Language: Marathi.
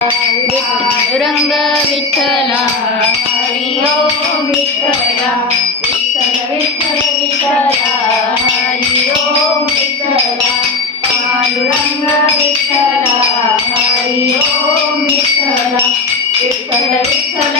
पांडुरंग विठ्ठला हरी ओम विठ्ठला विठ्ठल विठ्ठल विठ्ठला हरी ओम विठ्ठला पांडुरंग विठ्ठला हरी ओम विठ्ठला विठ्ठल विठ्ठल